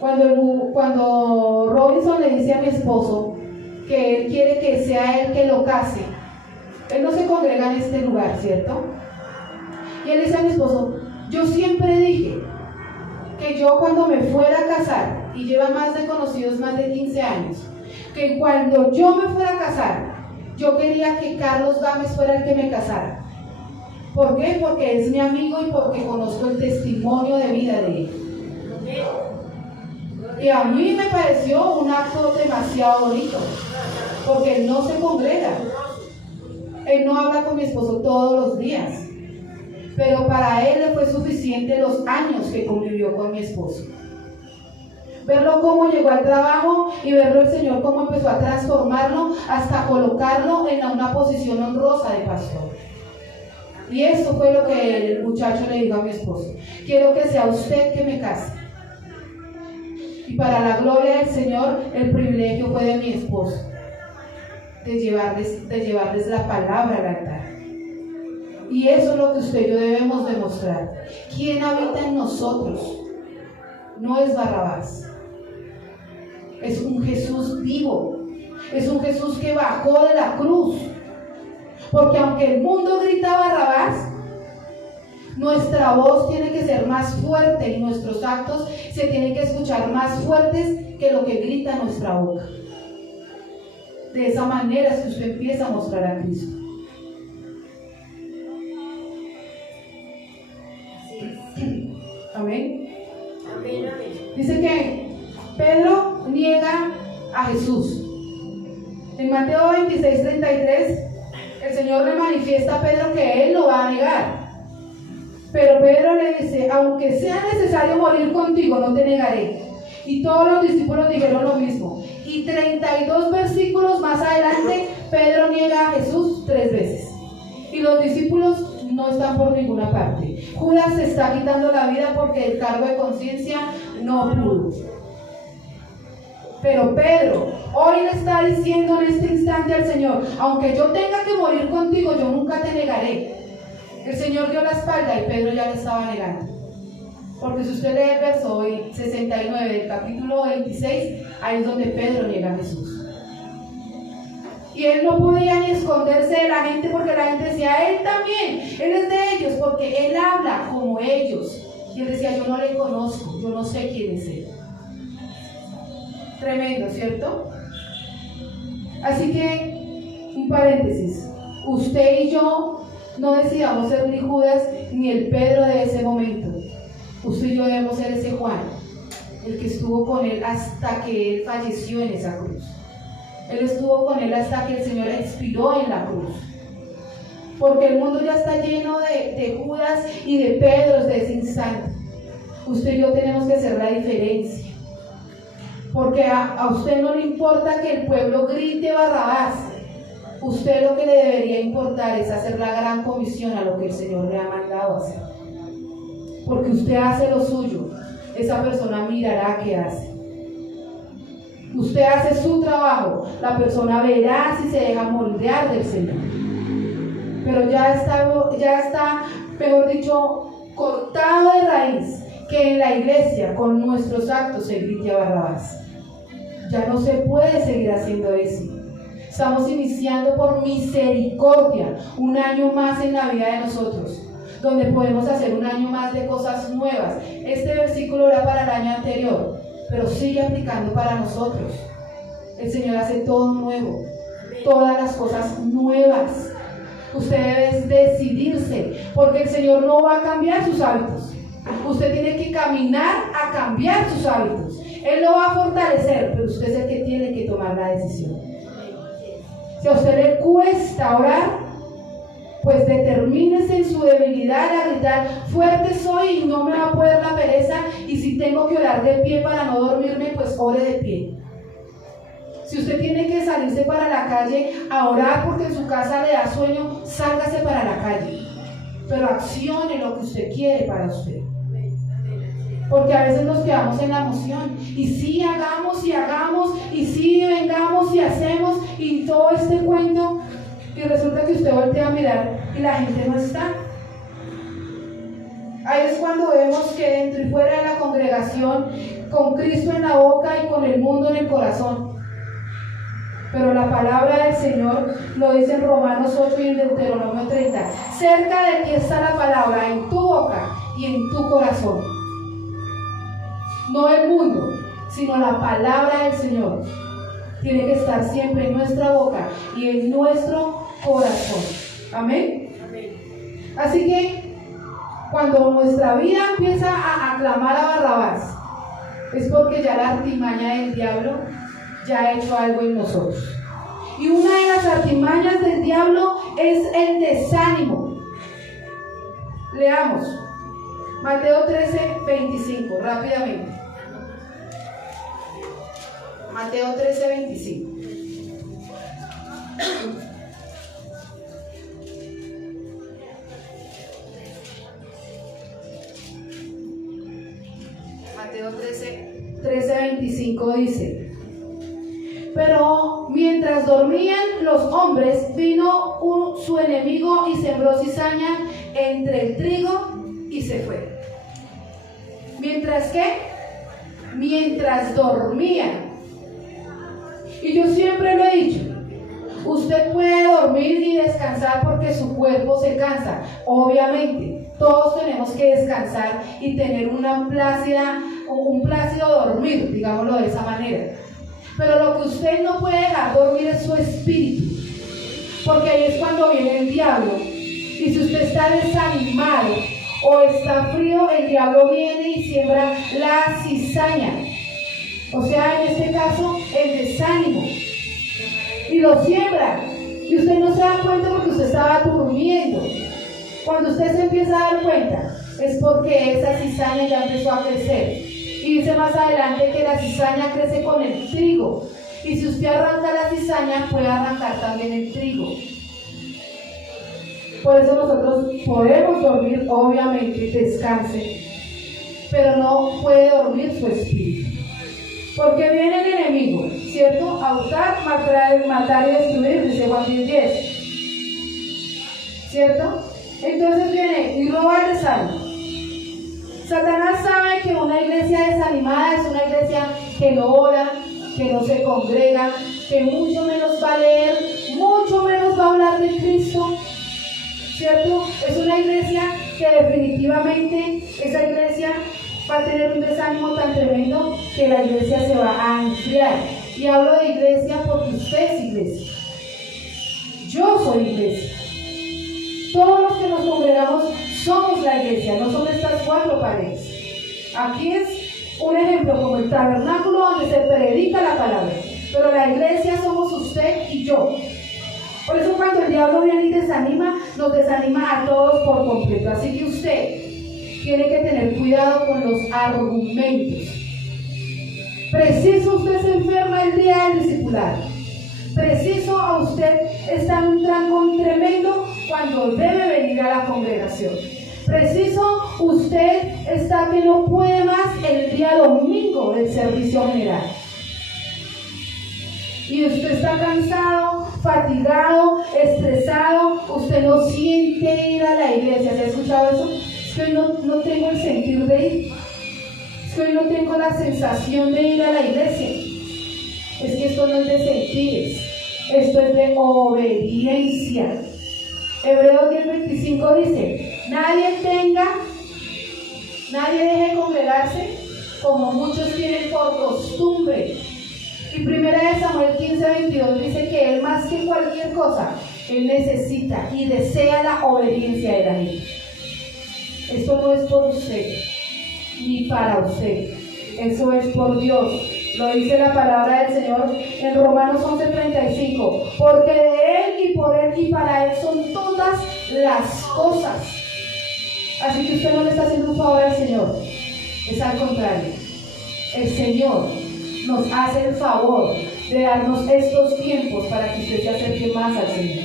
Cuando Robinson le dice a mi esposo que él quiere que sea él que lo case, él no se congrega en este lugar, ¿cierto? Y él dice a mi esposo, yo siempre dije que yo cuando me fuera a casar, y lleva más de conocidos más de 15 años, que cuando yo me fuera a casar, yo quería que Carlos Gámez fuera el que me casara. ¿Por qué? Porque es mi amigo y porque conozco el testimonio de vida de él. Y a mí me pareció un acto demasiado bonito, porque él no se congrega, él no habla con mi esposo todos los días, pero para él le fue suficiente los años que convivió con mi esposo. Verlo cómo llegó al trabajo y verlo el Señor cómo empezó a transformarlo hasta colocarlo en una posición honrosa de pastor. Y eso fue lo que el muchacho le dijo a mi esposo: quiero que sea usted que me case. Y para la gloria del Señor, el privilegio fue de mi esposo, de llevarles la palabra al altar. Y eso es lo que usted y yo debemos demostrar. ¿Quién habita en nosotros? No es Barrabás, es un Jesús vivo, es un Jesús que bajó de la cruz. Porque aunque el mundo grita Barrabás, nuestra voz tiene que ser más fuerte y nuestros actos se tienen que escuchar más fuertes que lo que grita nuestra boca. De esa manera es que usted empieza a mostrar a Cristo. Amén. Amén, amén. Dice que Pedro niega a Jesús. En Mateo 26:33, el Señor le manifiesta a Pedro que Él lo va a negar. Pero Pedro le dice: aunque sea necesario morir contigo, no te negaré. Y todos los discípulos dijeron lo mismo. Y 32 versículos más adelante, Pedro niega a Jesús 3 veces. Y los discípulos no están por ninguna parte. Judas se está quitando la vida porque el cargo de conciencia no pudo. Pero Pedro Hoy le está diciendo en este instante al Señor: aunque yo tenga que morir contigo, yo nunca te negaré. El Señor dio la espalda y Pedro ya lo estaba negando. Porque si usted lee el verso 69 del capítulo 26, ahí es donde Pedro niega a Jesús. Y él no podía ni esconderse de la gente, porque la gente decía: él también, él es de ellos, porque él habla como ellos. Y él decía: yo no le conozco, yo no sé quién es él. Tremendo, ¿cierto? Así que, un paréntesis, usted y yo no decidamos ser ni Judas ni el Pedro de ese momento. Usted y yo debemos ser ese Juan, el que estuvo con él hasta que él falleció en esa cruz. Él estuvo con él hasta que el Señor expiró en la cruz. Porque el mundo ya está lleno de Judas y de Pedros de ese instante. Usted y yo tenemos que hacer la diferencia. Porque a usted no le importa que el pueblo grite Barrabás. Usted lo que le debería importar es hacer la gran comisión a lo que el Señor le ha mandado hacer. Porque usted hace lo suyo, esa persona mirará qué hace. Usted hace su trabajo, la persona verá si se deja moldear del Señor. Pero ya está, mejor dicho, cortado de raíz, que en la iglesia con nuestros actos se grite a Barrabás. Ya no se puede seguir haciendo eso. Estamos iniciando por misericordia un año más en la vida de nosotros, donde podemos hacer un año más de cosas nuevas. Este versículo era para el año anterior, pero sigue aplicando para nosotros. El Señor hace todo nuevo, todas las cosas nuevas. Usted debe decidirse, porque el Señor no va a cambiar sus hábitos. Usted tiene que caminar a cambiar sus hábitos. Él lo va a fortalecer, pero usted es el que tiene que tomar la decisión. Si a usted le cuesta orar, pues determínese en su debilidad a gritar: fuerte soy y no me va a poder la pereza, y si tengo que orar de pie para no dormirme, pues ore de pie. Si usted tiene que salirse para la calle a orar porque en su casa le da sueño, sálgase para la calle, pero accione lo que usted quiere para usted. Porque a veces nos quedamos en la emoción, y sí hagamos, y sí vengamos y hacemos, y todo este cuento, y resulta que usted voltea a mirar y la gente no está. Ahí es cuando vemos que dentro y fuera de la congregación, con Cristo en la boca y con el mundo en el corazón. Pero la palabra del Señor lo dice en Romanos 8 y en Deuteronomio 30. Cerca de ti está la palabra, en tu boca y en tu corazón. No el mundo, sino la palabra del Señor. Tiene que estar siempre en nuestra boca y en nuestro corazón. Amén. Así que cuando nuestra vida empieza a aclamar a Barrabás, es porque ya la artimaña del diablo ya ha hecho algo en nosotros. Y una de las artimañas del diablo es el desánimo. Leamos Mateo 13:25, rápidamente. Mateo 13:25. Mateo 13:25 dice: pero mientras dormían los hombres, vino su enemigo y sembró cizaña entre el trigo y se fue. ¿Mientras qué? Mientras dormían. Y yo siempre lo he dicho, usted puede dormir y descansar porque su cuerpo se cansa. Obviamente, todos tenemos que descansar y tener un plácido dormir, digámoslo de esa manera. Pero lo que usted no puede dejar dormir es su espíritu, porque ahí es cuando viene el diablo. Y si usted está desanimado o está frío, el diablo viene y siembra la cizaña, o sea, en este caso, el desánimo, y lo siembra, y usted no se da cuenta porque usted estaba durmiendo. Cuando usted se empieza a dar cuenta, es porque esa cizaña ya empezó a crecer. Y dice más adelante que la cizaña crece con el trigo. Y si usted arranca la cizaña, puede arrancar también el trigo. Por eso nosotros podemos dormir, obviamente, descanse, pero no puede dormir su espíritu. Porque viene el enemigo, ¿cierto? A hurtar, matar y destruir, dice Juan 10:10. ¿Cierto? Entonces viene y roba el desánimo. Satanás sabe que una iglesia desanimada es una iglesia que no ora, que no se congrega, que mucho menos va a leer, mucho menos va a hablar de Cristo, ¿cierto? Es una iglesia que definitivamente, esa iglesia va a tener un desánimo tan tremendo que la iglesia se va a enfriar. Y hablo de iglesia porque usted es iglesia. Yo soy iglesia. Todos los que nos congregamos somos la iglesia, no son estas 4 paredes. Aquí es un ejemplo como el tabernáculo donde se predica la palabra, pero la iglesia somos usted y yo. Por eso cuando el diablo viene y desanima, nos desanima a todos por completo. Así que usted tiene que tener cuidado con los argumentos. Preciso usted se enferma el día del discipulado. Preciso a usted está en un trancón tremendo cuando debe venir a la congregación. Preciso usted está que no puede más el día domingo del servicio general. Y usted está cansado, fatigado, estresado, usted no siente ir a la iglesia. ¿Se ha escuchado eso? Es que hoy no tengo el sentir de ir. Es que hoy no tengo la sensación de ir a la iglesia. Es que esto no es de sentires, esto es de obediencia. Hebreos 10:25 dice: nadie deje congregarse como muchos tienen por costumbre. Y 1 Samuel 15:22 dice que él más que cualquier cosa, él necesita y desea la obediencia de la gente. Esto no es por usted, ni para usted, eso es por Dios. Lo dice la palabra del Señor en Romanos 11:35, porque de Él y por Él y para Él son todas las cosas. Así que usted no le está haciendo un favor al Señor, es al contrario. El Señor nos hace el favor de darnos estos tiempos para que usted se acerque más al Señor.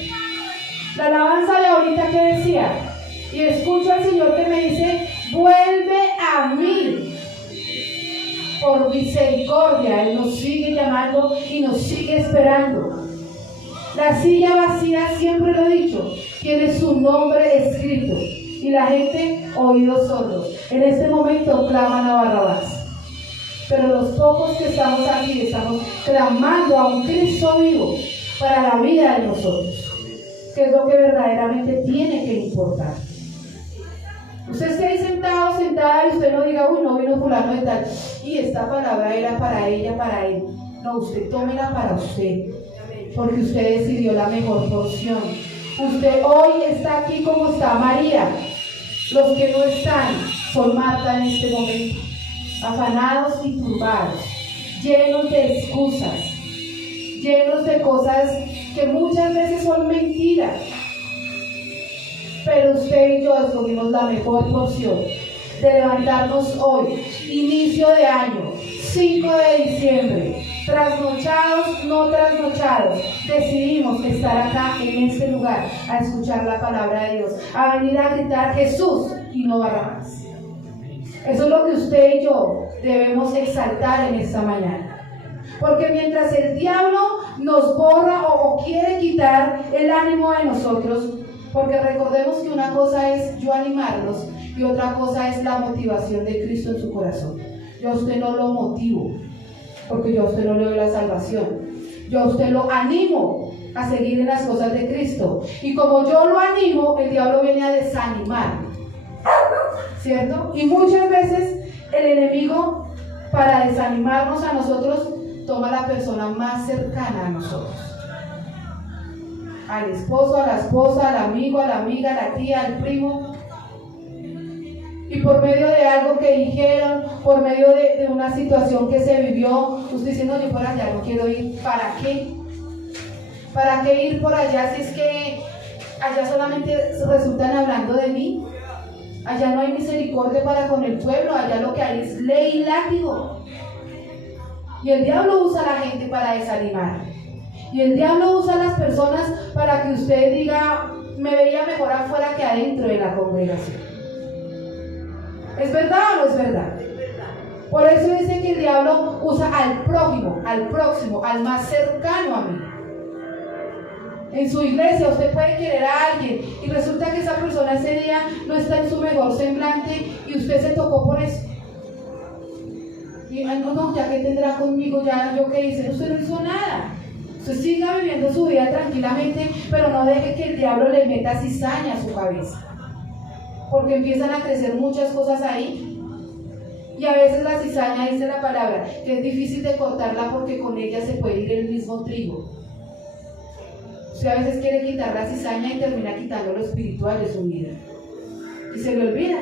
La alabanza de ahorita que decía, y escucho al Señor que me dice: vuelve a mí. Por misericordia, Él nos sigue llamando y nos sigue esperando. La silla vacía, siempre lo he dicho, tiene su nombre escrito y la gente oídos sordos. En este momento claman a Barrabás, pero los pocos que estamos aquí estamos clamando a un Cristo vivo para la vida de nosotros, que es lo que verdaderamente tiene que importar. Usted esté ahí sentado, sentada, y usted no diga: uy, no vino fulano de tal, y esta palabra era para ella, para él. No, usted tómela para usted, porque usted decidió la mejor porción. Usted hoy está aquí como está María. Los que no están son Marta en este momento, afanados y turbados, llenos de excusas, llenos de cosas que muchas veces son mentiras. Pero usted y yo escogimos la mejor porción de levantarnos hoy, inicio de año, 5 de diciembre, trasnochados, no trasnochados, decidimos estar acá en este lugar a escuchar la palabra de Dios, a venir a gritar Jesús y no Barrabás. Eso es lo que usted y yo debemos exaltar en esta mañana. Porque mientras el diablo nos borra o quiere quitar el ánimo de nosotros, porque recordemos que una cosa es yo animarlos y otra cosa es la motivación de Cristo en su corazón. Yo a usted no lo motivo, porque yo a usted no le doy la salvación. Yo a usted lo animo a seguir en las cosas de Cristo. Y como yo lo animo, el diablo viene a desanimar, ¿cierto? Y muchas veces el enemigo, para desanimarnos a nosotros, toma a la persona más cercana a nosotros. Al esposo, a la esposa, al amigo, a la amiga, a la tía, al primo. Y por medio de algo que dijeron, por medio de una situación que se vivió, usted dice: no, yo por allá no quiero ir. ¿Para qué? ¿Para qué ir por allá si es que allá solamente resultan hablando de mí? Allá no hay misericordia para con el pueblo, allá lo que hay es ley y látigo. Y el diablo usa a la gente para desanimar. Y el diablo usa a las personas para que usted diga: me veía mejor afuera que adentro de la congregación. ¿Es verdad o no es verdad? Por eso dice que el diablo usa al prójimo, al próximo, al más cercano a mí. En su iglesia usted puede querer a alguien y resulta que esa persona ese día no está en su mejor semblante y usted se tocó por eso. Y no, ya que tendrá conmigo, ya yo qué hice, usted no hizo nada. Usted siga viviendo su vida tranquilamente, pero no deje que el diablo le meta cizaña a su cabeza. Porque empiezan a crecer muchas cosas ahí. Y a veces la cizaña, dice la palabra, que es difícil de cortarla porque con ella se puede ir el mismo trigo. Usted a veces quiere quitar la cizaña y termina quitando lo espiritual de su vida. Y se le olvida.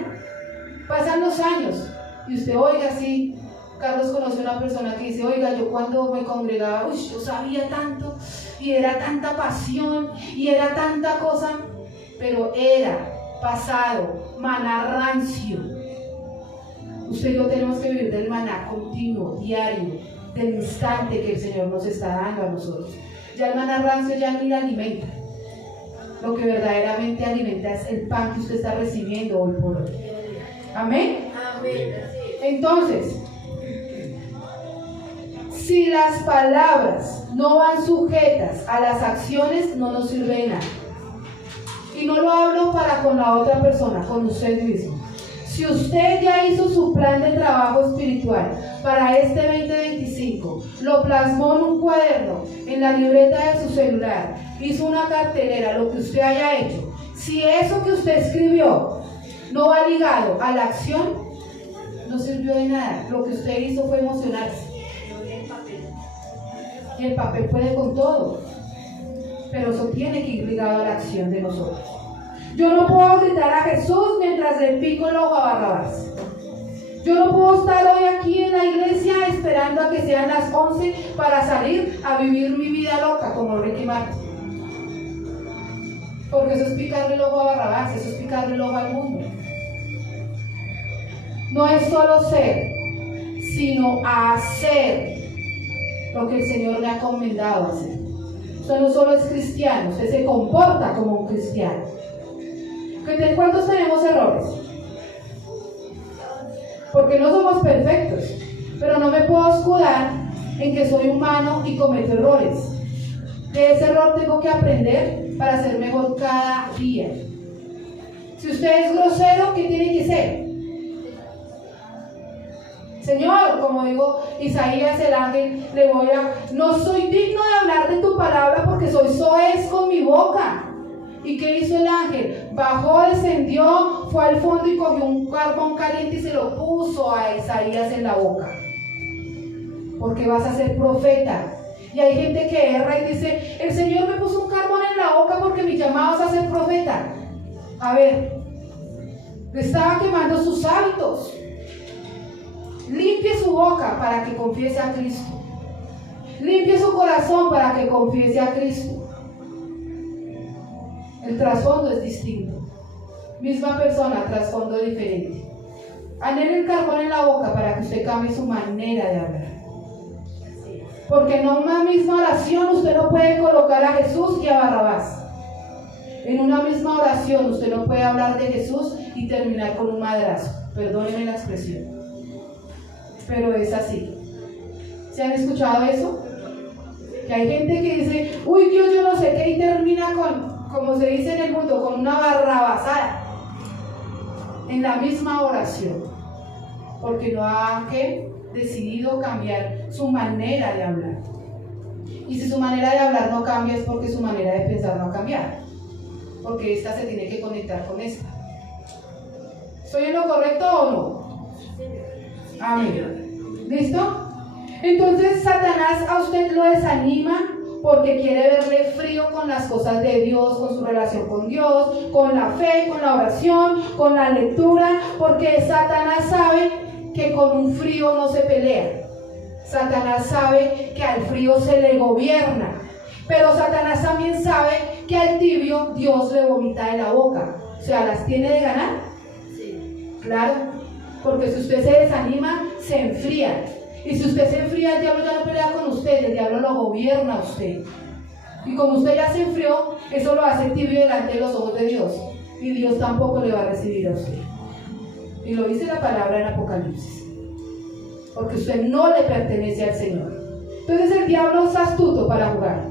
Pasan los años y usted oiga así. Carlos conoce a una persona que dice, oiga, yo cuando me congregaba, yo sabía tanto y era tanta pasión y era tanta cosa, pero era pasado, maná rancio. Usted y yo tenemos que vivir del maná continuo, diario, del instante que el Señor nos está dando a nosotros. Ya el maná rancio ya ni le alimenta. Lo que verdaderamente alimenta es el pan que usted está recibiendo hoy por hoy. Amén. Amén. Entonces, si las palabras no van sujetas a las acciones, no nos sirve de nada. Y no lo hablo para con la otra persona, con usted mismo. Si usted ya hizo su plan de trabajo espiritual para este 2025, lo plasmó en un cuaderno, en la libreta de su celular, hizo una cartelera, lo que usted haya hecho, si eso que usted escribió no va ligado a la acción, no sirvió de nada. Lo que usted hizo fue emocionarse. Y el papel puede con todo, pero eso tiene que ir ligado a la acción de nosotros. Yo no puedo gritar a Jesús mientras le pico el ojo a Barrabás. Yo no puedo estar hoy aquí en la iglesia esperando a que sean las 11 para salir a vivir mi vida loca como Ricky Martin. Porque eso es picarle el ojo a Barrabás, eso es picarle el ojo al mundo. No es solo ser, sino hacer lo que el Señor le ha encomendado a hacer. Usted no solo es cristiano, usted se comporta como un cristiano. ¿Cuántos tenemos errores? Porque no somos perfectos, pero no me puedo escudar en que soy humano y cometo errores. De ese error tengo que aprender para ser mejor cada día. Si usted es grosero, ¿qué tiene que ser? Señor, como digo Isaías el ángel, no soy digno de hablar de tu palabra porque soy soez con mi boca. ¿Y qué hizo el ángel? Bajó, descendió, fue al fondo y cogió un carbón caliente y se lo puso a Isaías en la boca. Porque vas a ser profeta. Y hay gente que erra y dice, el Señor me puso un carbón en la boca porque mi llamado es a ser profeta. A ver, le estaba quemando sus hábitos. Limpie su boca para que confiese a Cristo. Limpie su corazón para que confiese a Cristo. El trasfondo es distinto. Misma persona, trasfondo diferente. Anhele el carbón en la boca para que usted cambie su manera de hablar. Porque en una misma oración usted no puede colocar a Jesús y a Barrabás. En una misma oración usted no puede hablar de Jesús y terminar con un madrazo. Perdónenme la expresión. Pero es así. ¿Se han escuchado eso? Que hay gente que dice, uy Dios, yo no sé qué, y termina con, como se dice en el mundo, con una barrabasada en la misma oración, porque no ha decidido cambiar su manera de hablar. Y si su manera de hablar no cambia es porque su manera de pensar no ha cambiado, porque esta se tiene que conectar con esta. ¿Estoy en lo correcto o no? Amén. ¿Listo? Entonces Satanás a usted lo desanima porque quiere verle frío con las cosas de Dios, con su relación con Dios, con la fe, con la oración, con la lectura, porque Satanás sabe que con un frío no se pelea. Satanás sabe que al frío se le gobierna, pero Satanás también sabe que al tibio Dios le vomita de la boca. O sea, ¿las tiene de ganar? Sí. Claro, porque si usted se desanima, se enfría. Y si usted se enfría, el diablo ya no pelea con usted, el diablo lo gobierna a usted. Y como usted ya se enfrió, eso lo hace tibio delante de los ojos de Dios. Y Dios tampoco le va a recibir a usted. Y lo dice la palabra en Apocalipsis. porque usted no le pertenece al Señor. Entonces el diablo es astuto para jugar,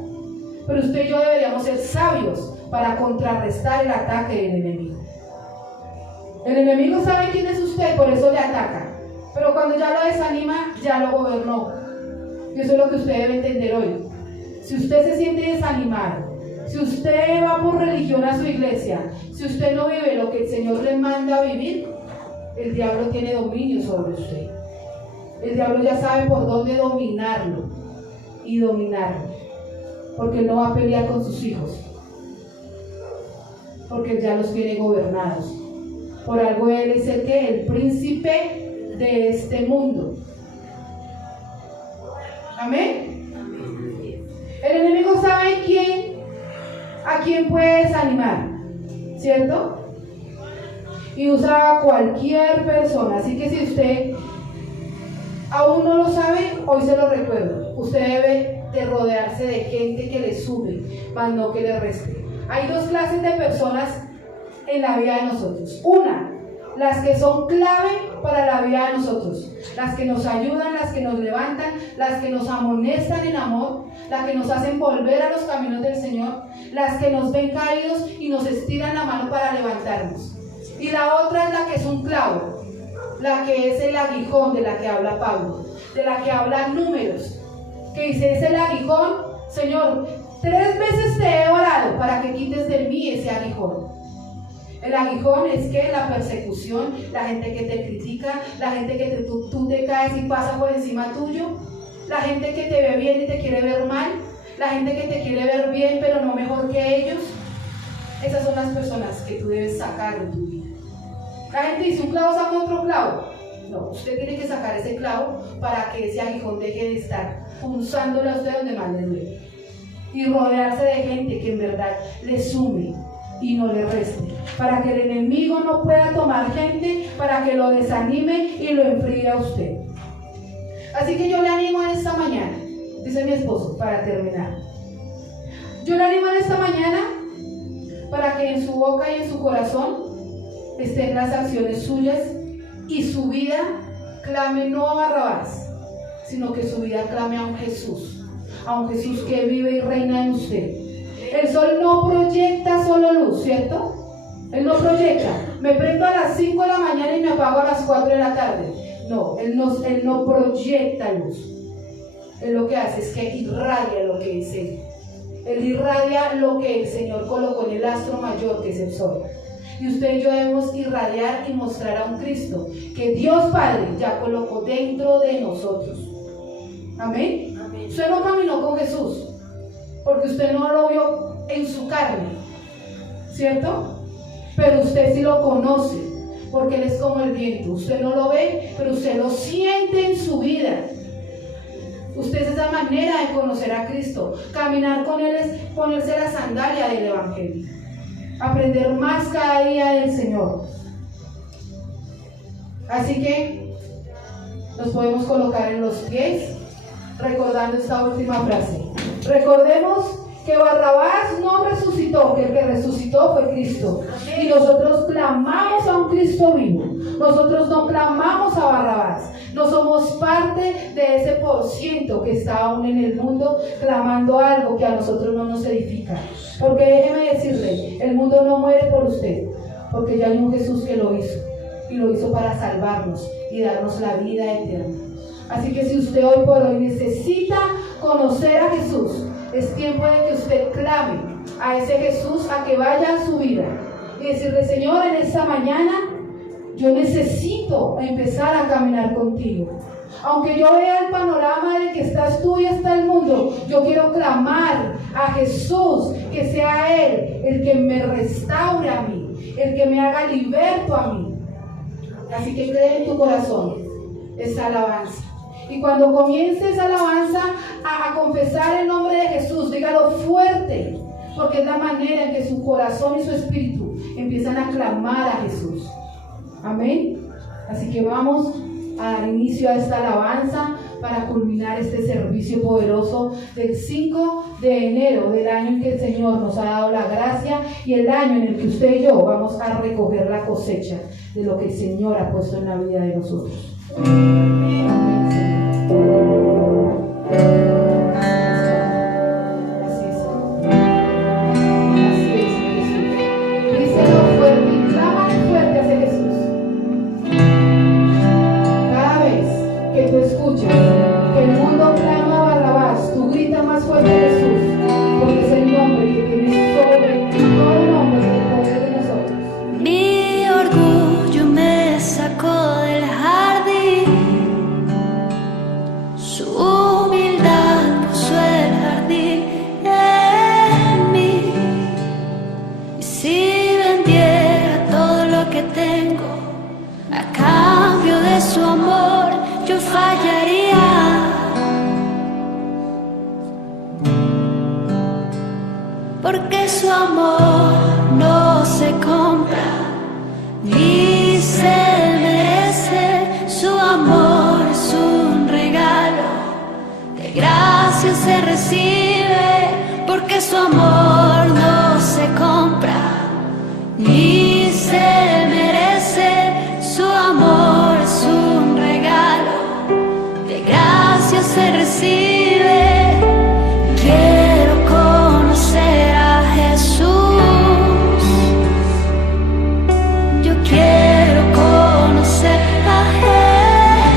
pero usted y yo deberíamos ser sabios para contrarrestar el ataque del enemigo. El enemigo sabe quién es usted, por eso le ataca, pero cuando ya lo desanima, ya lo gobernó. Y eso es lo que usted debe entender hoy. Si usted se siente desanimado, si usted va por religión a su iglesia, si usted no vive lo que el Señor le manda a vivir, el diablo tiene dominio sobre usted. El diablo ya sabe por dónde dominarlo y dominarlo, porque él no va a pelear con sus hijos, porque él ya los tiene gobernados. Por algo él es el príncipe de este mundo. Amén. El enemigo sabe a quién puede desanimar, ¿cierto? Y usa a cualquier persona. Así que si usted aún no lo sabe, hoy se lo recuerdo. Usted debe de rodearse de gente que le sube, más no que le reste. Hay dos clases de personas en la vida de nosotros. Una, las que son clave para la vida de nosotros, las que nos ayudan, las que nos levantan, las que nos amonestan en amor, las que nos hacen volver a los caminos del Señor, las que nos ven caídos y nos estiran la mano para levantarnos. Y la otra es la que es un clavo, la que es el aguijón de la que habla Pablo, de la que habla Números, que dice: es el aguijón, Señor, 3 veces te he orado para que quites de mí ese aguijón. El aguijón es que la persecución, la gente que te critica, la gente que tú te caes y pasa por encima tuyo, la gente que te ve bien y te quiere ver mal, la gente que te quiere ver bien pero no mejor que ellos. Esas son las personas que tú debes sacar de tu vida. La gente dice: un clavo saca otro clavo. No, usted tiene que sacar ese clavo para que ese aguijón deje de estar punzándole a usted donde más le duele. Y rodearse de gente que en verdad le sume y no le reste, para que el enemigo no pueda tomar gente para que lo desanime y lo enfríe a usted. Así que yo le animo en esta mañana, dice mi esposo, para terminar. Yo le animo en esta mañana para que en su boca y en su corazón estén las acciones suyas y su vida clame no a Barrabás, sino que su vida clame a un Jesús que vive y reina en usted. El sol no proyecta solo luz, ¿cierto? Él no proyecta. Me prendo a las 5 de la mañana y me apago a las 4 de la tarde. No, él no proyecta luz. Él lo que hace es que irradia lo que es Él. Él irradia lo que el Señor colocó en el astro mayor, que es el sol. Y usted y yo debemos irradiar y mostrar a un Cristo que Dios Padre ya colocó dentro de nosotros. Amén. Amén. Usted no caminó con Jesús porque usted no lo vio en su carne, ¿cierto? Pero usted sí lo conoce, porque Él es como el viento. Usted no lo ve, pero usted lo siente en su vida. Usted es esa manera de conocer a Cristo. Caminar con Él es ponerse la sandalia del Evangelio, aprender más cada día del Señor. Así que nos podemos colocar en los pies recordando esta última frase. Recordemos que Barrabás no resucitó, que el que resucitó fue Cristo. Y nosotros clamamos a un Cristo vivo. Nosotros no clamamos a Barrabás. No somos parte de ese % que está aún en el mundo clamando algo que a nosotros no nos edifica. Porque déjeme decirle, el mundo no muere por usted, porque ya hay un Jesús que lo hizo. Y lo hizo para salvarnos y darnos la vida eterna. Así que si usted hoy por hoy necesita conocer a Jesús, es tiempo de que usted clame a ese Jesús a que vaya a su vida y decirle: Señor, en esta mañana yo necesito empezar a caminar contigo. Aunque yo vea el panorama de que estás tú y está el mundo, yo quiero clamar a Jesús, que sea Él el que me restaure a mí, el que me haga liberto a mí. Así que cree en tu corazón esa alabanza. Y cuando comience esa alabanza a confesar el nombre de Jesús, dígalo fuerte, porque es la manera en que su corazón y su espíritu empiezan a clamar a Jesús. Amén. Así que vamos a dar inicio a esta alabanza para culminar este servicio poderoso del 5 de enero del año en que el Señor nos ha dado la gracia y el año en el que usted y yo vamos a recoger la cosecha de lo que el Señor ha puesto en la vida de nosotros. Amén. Así es. Así es, Jesús. Díselo fuerte y clámale fuerte hacia Jesús. Cada vez que tú escuches que el mundo clama a Barrabás, tú grita más fuerte a Jesús, porque es el nombre que tiene sobre todo nombre el poder de nosotros. Mi orgullo me sacó del jardín, su humildad puso el jardín en mí. Y si vendiera todo lo que tengo a cambio de su amor, yo fallaría. Porque su amor no se compra ni se merece. Su amor es un regalo, de gracia se recibe. Porque su amor no se compra ni se merece. Su amor es un regalo, de gracia se recibe. Quiero conocer a Jesús. Yo quiero conocer a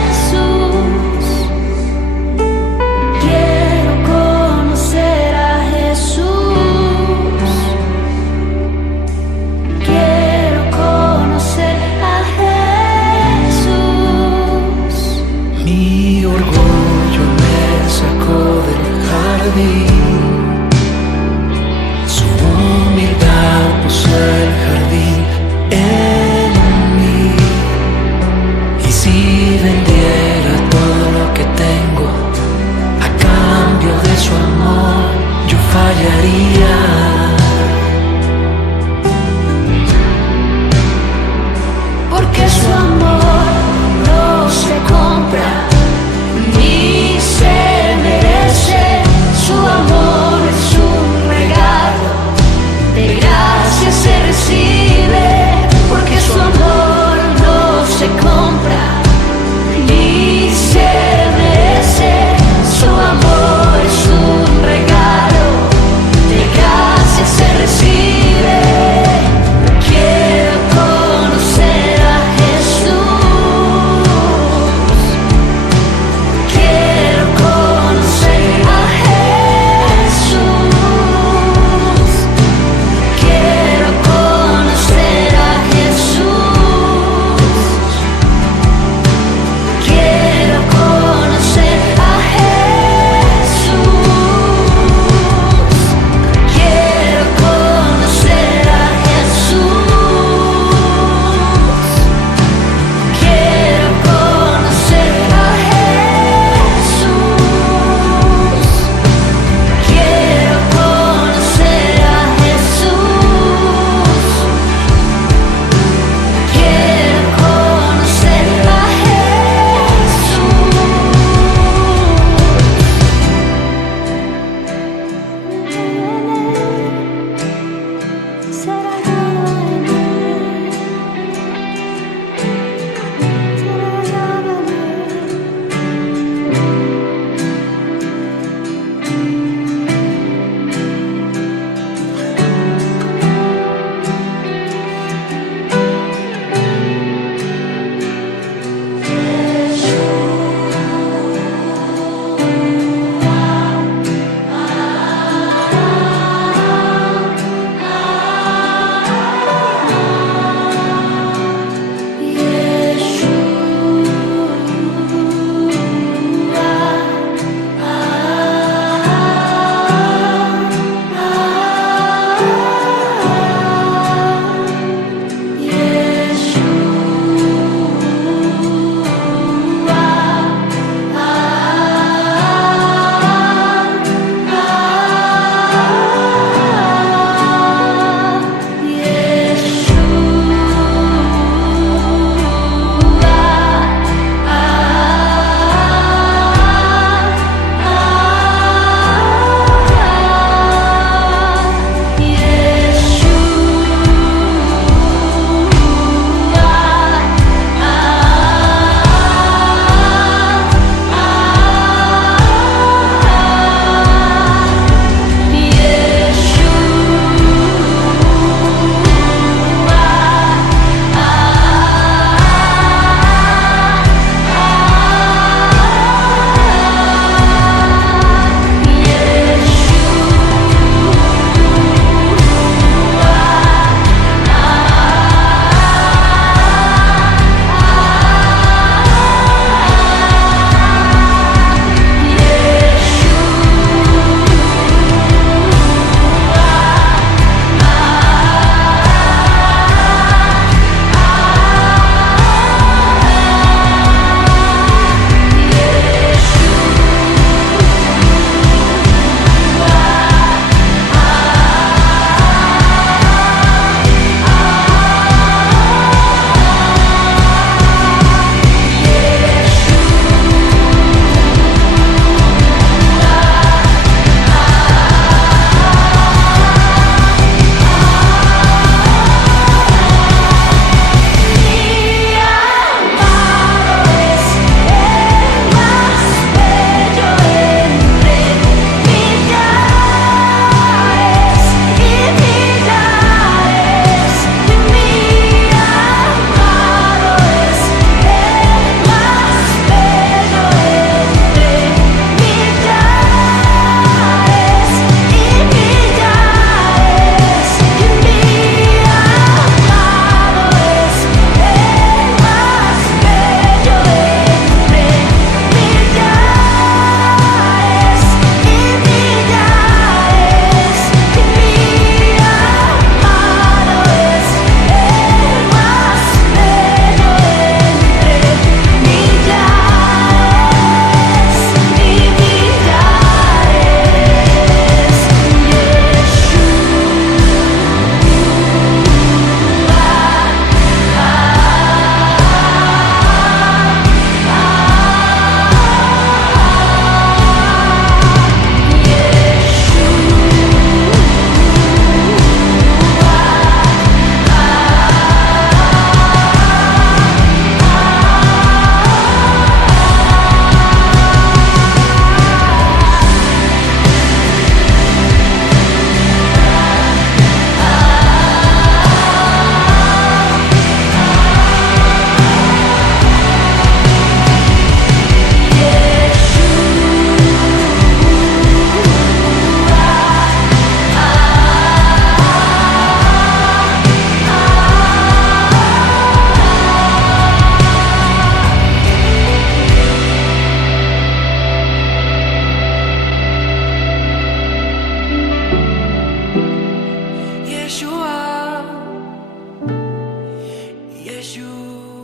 Jesús. Quiero conocer a Jesús. Jesús.